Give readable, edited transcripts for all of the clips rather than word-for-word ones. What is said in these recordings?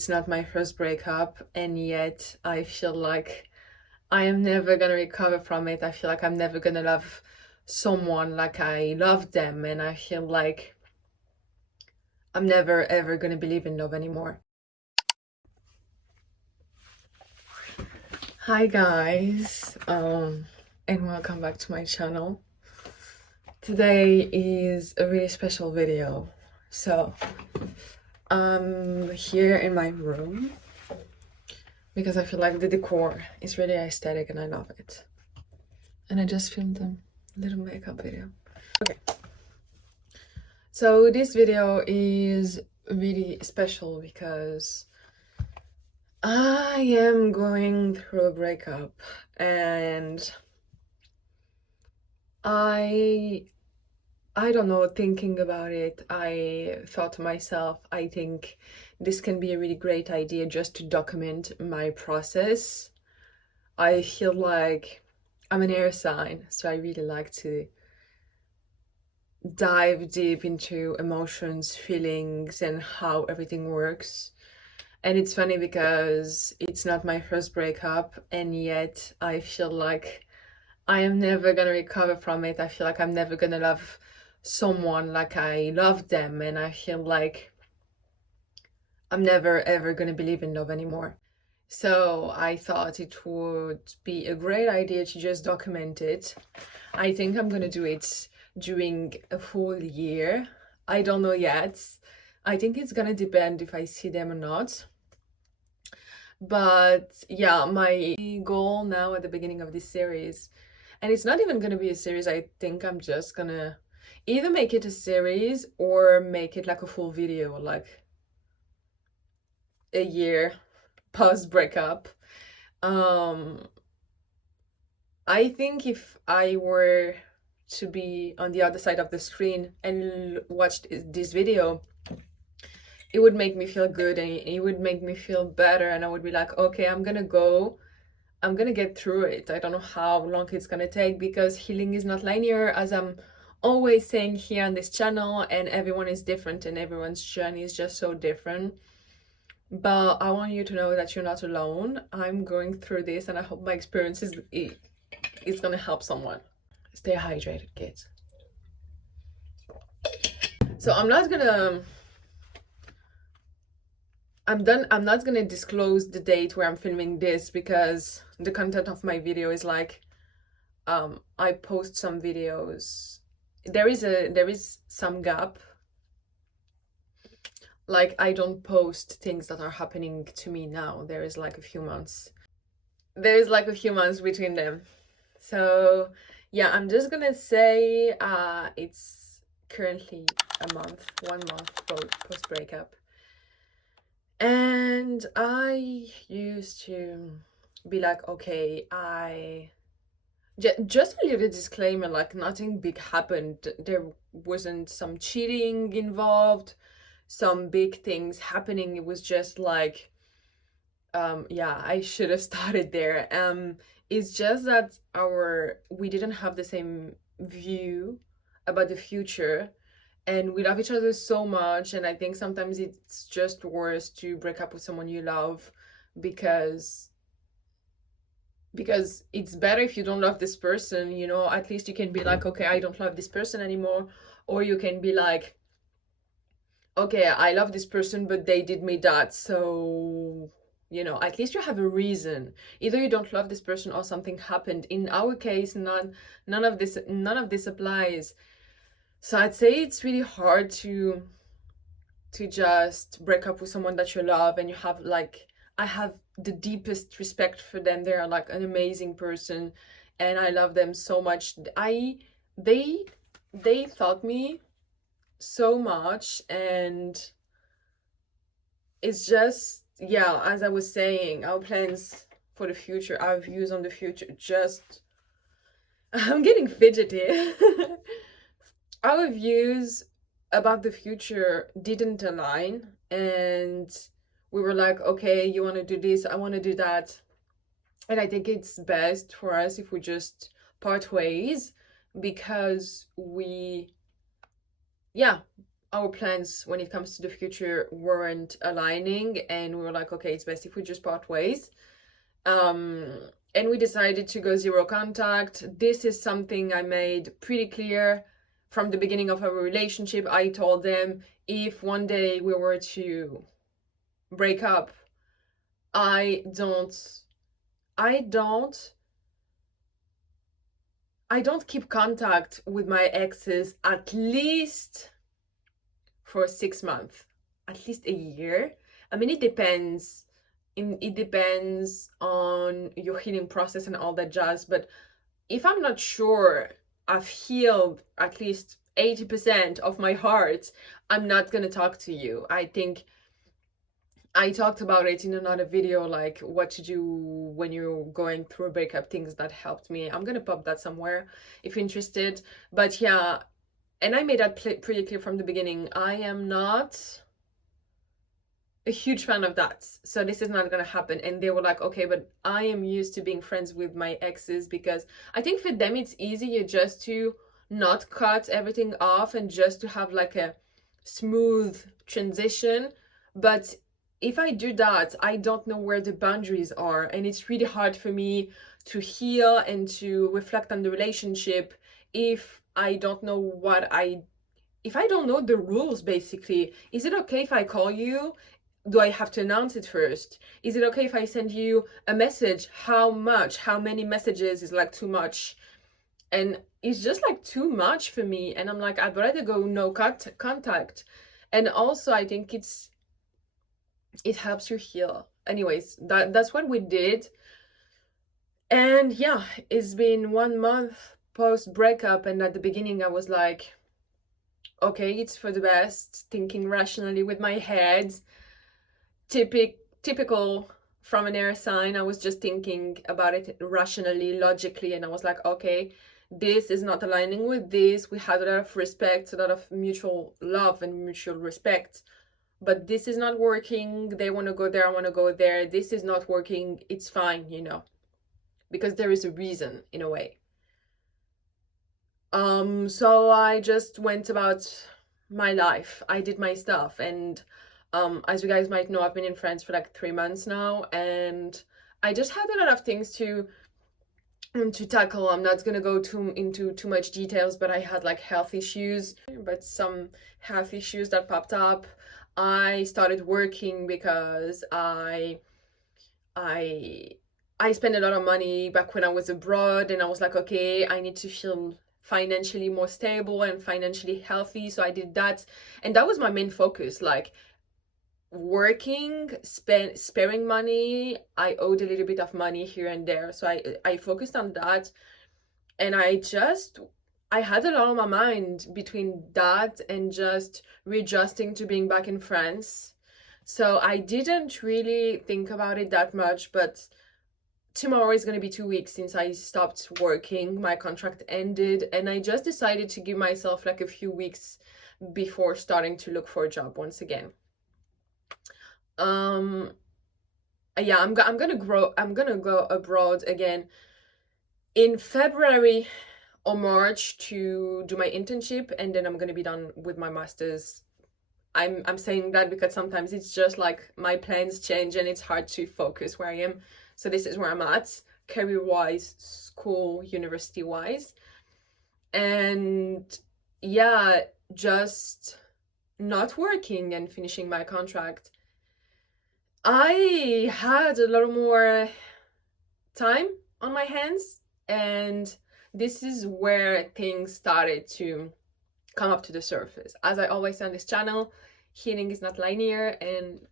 it's not my first breakup, and yet I feel like I am never gonna recover from it. I feel like I'm never gonna love someone like I love them, and I feel like I'm never ever gonna believe in love anymore. Hi guys, and welcome back to my channel. Today is a really special video. So I'm here in my room because I feel like the decor is really aesthetic and I love it. And I just filmed a little makeup video. Okay. So this video is really special because I am going through a breakup, and I don't know, thinking about it, I thought to myself, I think this can be a really great idea just to document my process. I feel like I'm an air sign, so I really like to dive deep into emotions, feelings, and how everything works. And it's funny because it's not my first breakup, and yet I feel like I am never gonna recover from it. I feel like I'm never gonna love someone like I love them, and I feel like I'm never ever gonna believe in love anymore. So I thought it would be a great idea to just document it. I think I'm gonna do it during a full year. I don't know yet. I think it's gonna depend if I see them or not. But yeah, my goal now at the beginning of this series, and it's not even gonna be a series, I think I'm just gonna either make it a series or make it like a full video, like a year post breakup. I think if I were to be on the other side of the screen and watch this video, it would make me feel good and it would make me feel better, and I would be like, okay, I'm gonna get through it. I don't know how long it's gonna take because healing is not linear, as I'm always saying here on this channel, and everyone is different and everyone's journey is just so different. But I want you to know that you're not alone. I'm going through this, and I hope my experience is gonna help someone. Stay hydrated, kids. So I'm not gonna disclose the date where I'm filming this because the content of my video is like, I post some videos. There is some gap. Like, I don't post things that are happening to me now. There is like a few months. There is like a few months between them. So yeah, I'm just gonna say it's currently one month post breakup. And I used to be like, okay, just a little disclaimer, like nothing big happened. There wasn't some cheating involved, some big things happening. It was just like, yeah, I should have started there. It's just that we didn't have the same view about the future, and we love each other so much, and I think sometimes it's just worse to break up with someone you love because it's better if you don't love this person, you know. At least you can be like, okay, I don't love this person anymore, or you can be like, okay, I love this person but they did me that, so you know, at least you have a reason. Either you don't love this person or something happened. In our case, none of this applies. So I'd say it's really hard to just break up with someone that you love, and you have like, I have the deepest respect for them. They're like an amazing person and I love them so much. They taught me so much, and it's just, yeah, as I was saying, our plans for the future, our views on the future, just I'm getting fidgety. Our views about the future didn't align, and we were like, okay, you want to do this, I want to do that, and I think it's best for us if we just part ways, because yeah, our plans when it comes to the future weren't aligning, and we were like, okay, it's best if we just part ways. And we decided to go zero contact. This is something I made pretty clear from the beginning of our relationship. I told them if one day we were to break up, I don't I don't keep contact with my exes at least for 6 months, at least a year. I mean, it depends. It depends on your healing process and all that jazz. But if I'm not sure I've healed at least 80% of my heart, I'm not gonna talk to you. I think I talked about it in another video, like what to do when you're going through a breakup, things that helped me. I'm gonna pop that somewhere if you're interested. But yeah, and I made that pretty clear from the beginning. I am not a huge fan of that, so this is not gonna happen. And they were like, okay, but I am used to being friends with my exes, because I think for them it's easier just to not cut everything off and just to have like a smooth transition. But if I do that, I don't know where the boundaries are, and it's really hard for me to heal and to reflect on the relationship if I don't know if I don't know the rules. Basically, is it okay if I call you? Do I have to announce it first? Is it okay if I send you a message? How many messages is like too much? And it's just like too much for me, and I'm like, I'd rather go no contact. And also I think it helps you heal. Anyways, that's what we did. And yeah, it's been 1 month post breakup, and at the beginning I was like, okay, it's for the best, thinking rationally with my head. Typical from an air sign. I was just thinking about it rationally, logically, and I was like, okay, this is not aligning with this. We had a lot of respect, a lot of mutual love and mutual respect, but this is not working. They want to go there, I want to go there. This is not working. It's fine, because there is a reason in a way. So I just went about my life. I did my stuff, and as you guys might know, I've been in France for like 3 months now, and I just had a lot of things to tackle. I'm not gonna go into too much details, but I had like health issues, some health issues that popped up. I started working because I spent a lot of money back when I was abroad, and I was like, okay, I need to feel financially more stable and financially healthy. So I did that, and that was my main focus, like working, sparing money. I owed a little bit of money here and there, so I focused on that. And I had a lot on my mind between that and just readjusting to being back in France. So I didn't really think about it that much, but tomorrow is going to be 2 weeks since I stopped working. My contract ended, and I just decided to give myself like a few weeks before starting to look for a job once again. Yeah, I'm gonna go abroad again in February or March to do my internship, and then I'm gonna be done with my master's. I'm saying that because sometimes it's just like my plans change and it's hard to focus where I am. So this is where I'm at, career-wise, school, university-wise. And yeah, just not working and finishing my contract. I had a lot more time on my hands, and this is where things started to come up to the surface. As I always say on this channel, healing is not linear, and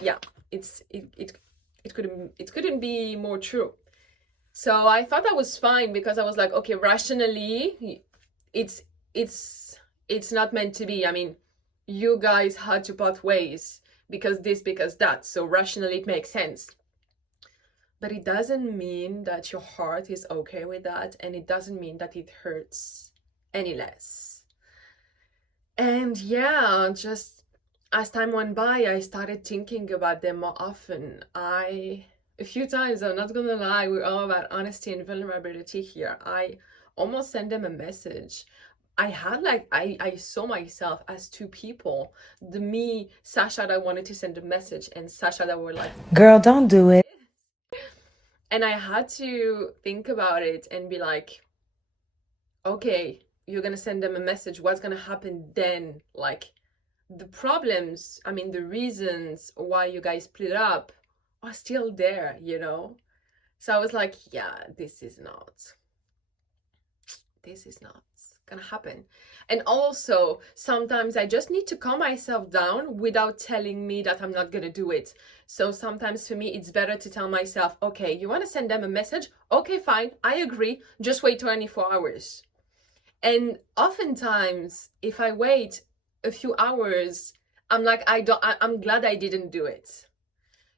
yeah, it couldn't be more true. So I thought that was fine, because I was like, okay, rationally, it's not meant to be. I mean, you guys had to part ways because this, because that, so rationally it makes sense. But it doesn't mean that your heart is okay with that, and it doesn't mean that it hurts any less. And yeah, just as time went by, I started thinking about them more often. A few times, I'm not gonna lie, we're all about honesty and vulnerability here. I almost sent them a message. I had like I saw myself as two people. The me, Sasha, that wanted to send a message, and Sasha that were like, Girl, don't do it. and I had to think about it and be like, okay, you're gonna send them a message. What's gonna happen then? Like the problems, I mean, the reasons why you guys split up are still there, you know? So I was like, yeah, this is not gonna happen. And also, sometimes I just need to calm myself down without telling me that I'm not gonna do it. So sometimes for me, it's better to tell myself, okay, you wanna send them a message? Okay, fine, I agree. Just wait 24 hours. And oftentimes, if I wait a few hours, I'm like, I'm glad I didn't do it.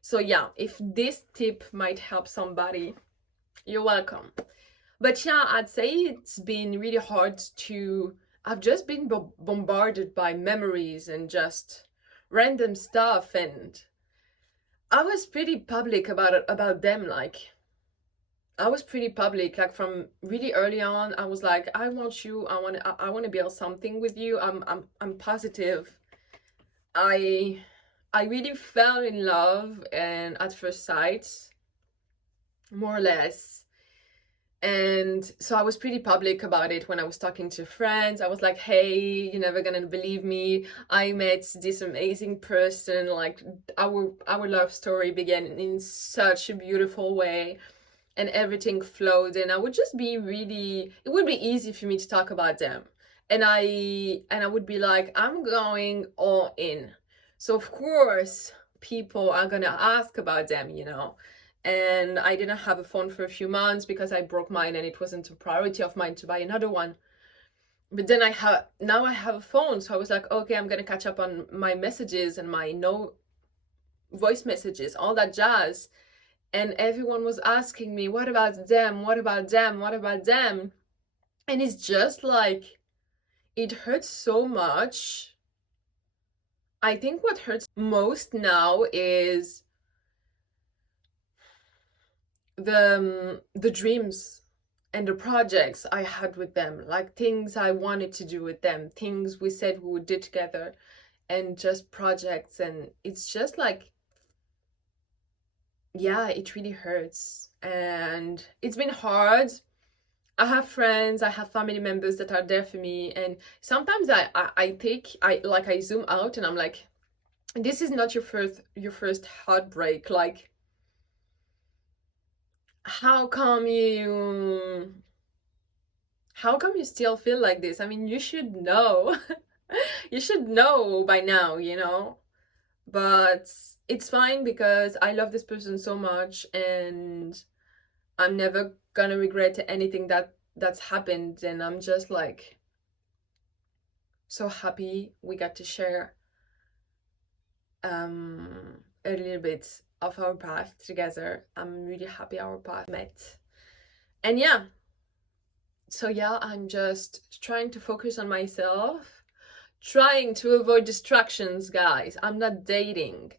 So yeah, if this tip might help somebody, you're welcome. But yeah, I'd say it's been really hard to. I've just been bombarded by memories and just random stuff, and I was pretty public about them. Like I was pretty public, like from really early on. I was like, I want you. I want to build something with you. I'm positive. I I really fell in love and at first sight, more or less. And so I was pretty public about it when I was talking to friends. I was like, hey, you're never gonna believe me. I met this amazing person. Like our love story began in such a beautiful way, and everything flowed, and I would just be really, it would be easy for me to talk about them. And I would be like, I'm going all in. So of course people are gonna ask about them, you know. And I didn't have a phone for a few months because I broke mine and it wasn't a priority of mine to buy another one. But then I have a phone, so I was like, okay, I'm gonna catch up on my messages and my no voice messages, all that jazz. And everyone was asking me, what about them, what about them, what about them? And it's just like, it hurts so much. I think what hurts most now is the dreams and the projects I had with them, like things I wanted to do with them, things we said we would do together, and just projects. And it's just like, yeah, it really hurts. And it's been hard. I have friends, I have family members that are there for me, and sometimes I zoom out and I'm like, this is not your first heartbreak. Like, how come you how come you still feel like this? I mean, you should know. You should know by now, you know? But it's fine because I love this person so much, and I'm never gonna regret anything that's happened. And I'm just like so happy we got to share a little bit of our path together. I'm really happy our path met. And yeah, so yeah, I'm just trying to focus on myself, trying to avoid distractions, guys. I'm not dating.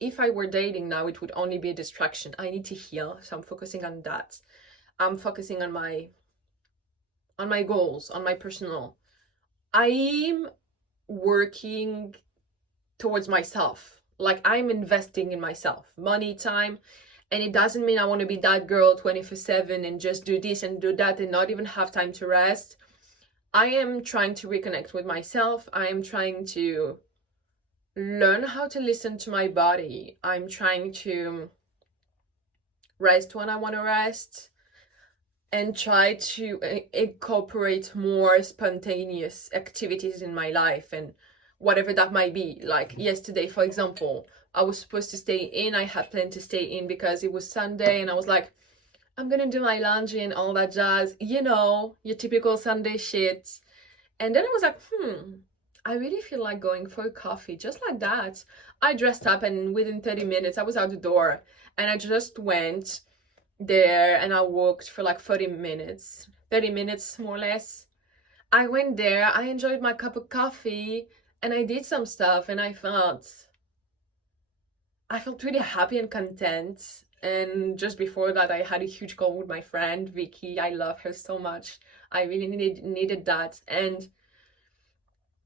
If I were dating now, it would only be a distraction. I need to heal, so I'm focusing on that. I'm focusing on my goals, on my personal. I'm working towards myself. Like, I'm investing in myself, money, time. And it doesn't mean I want to be that girl 24/7 and just do this and do that and not even have time to rest. I am trying to reconnect with myself. I am trying to learn how to listen to my body. I'm trying to rest when I want to rest and try to incorporate more spontaneous activities in my life, and whatever that might be. Like yesterday, for example, I was supposed to stay in. I had planned to stay in because it was Sunday, and I was like, I'm gonna do my laundry and all that jazz, you know, your typical Sunday shit. And then I was like, I really feel like going for a coffee, just like that. I dressed up, and within 30 minutes I was out the door, and I just went there and I walked for like 30 minutes more or less. I went there, I enjoyed my cup of coffee, and I did some stuff, and I felt really happy and content. And just before that, I had a huge call with my friend Vicky. I love her so much. I really needed that. And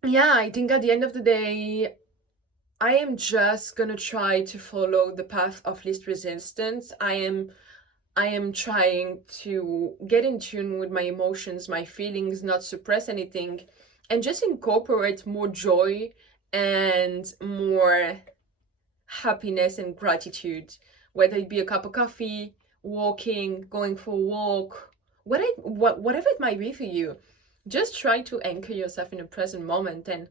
yeah, I think at the end of the day, I am just gonna try to follow the path of least resistance. I am trying to get in tune with my emotions, my feelings, not suppress anything, and just incorporate more joy and more happiness and gratitude, whether it be a cup of coffee, walking, going for a walk, whatever it might be for you. Just try to anchor yourself in the present moment. And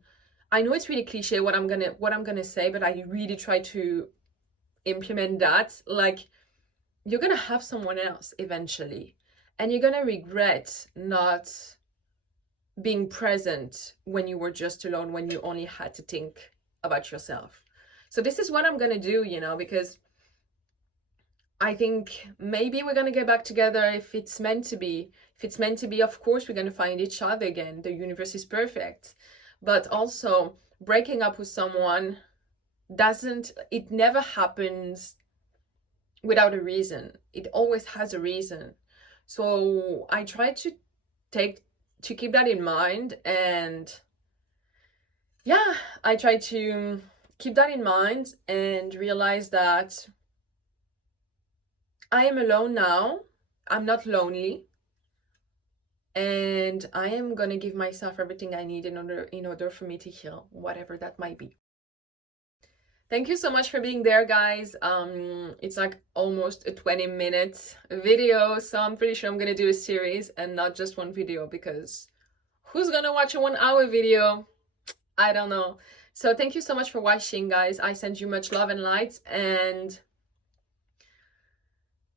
I know it's really cliche what I'm gonna say, but I really try to implement that. Like, you're gonna have someone else eventually, and you're gonna regret not being present when you were just alone, when you only had to think about yourself. So this is what I'm gonna do, because I think maybe we're gonna get back together if it's meant to be. If it's meant to be, of course, we're gonna find each other again. The universe is perfect. But also, breaking up with someone it never happens without a reason. It always has a reason. So I try to keep that in mind, and yeah, I try to keep that in mind and realize that I am alone now. I'm not lonely, and I am gonna give myself everything I need in order for me to heal, whatever that might be. Thank you so much for being there, guys. It's like almost a 20-minute video, so I'm pretty sure I'm gonna do a series and not just one video, because who's gonna watch a 1 hour video? I don't know. So thank you so much for watching, guys. I send you much love and light, and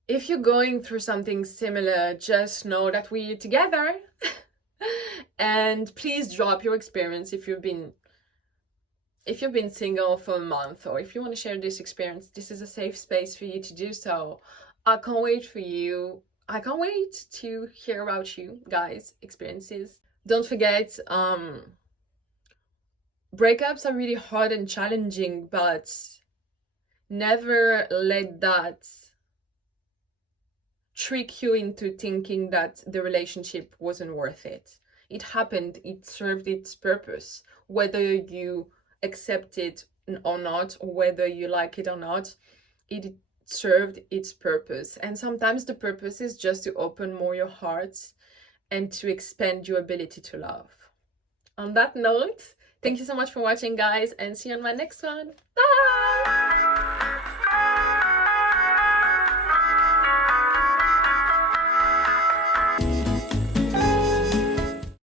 if you're going through something similar, just know that we're together. And please drop your experience if you've been single for a month, or if you want to share this experience. This is a safe space for you to do so. I can't wait to hear about you guys' experiences. Don't forget, breakups are really hard and challenging, but never let that trick you into thinking that the relationship wasn't worth it. It happened, it served its purpose, whether you accept it or not, or whether you like it or not. It served its purpose, and sometimes the purpose is just to open more your heart and to expand your ability to love. On that note, thank you so much for watching, guys, and see you on my next one. Bye.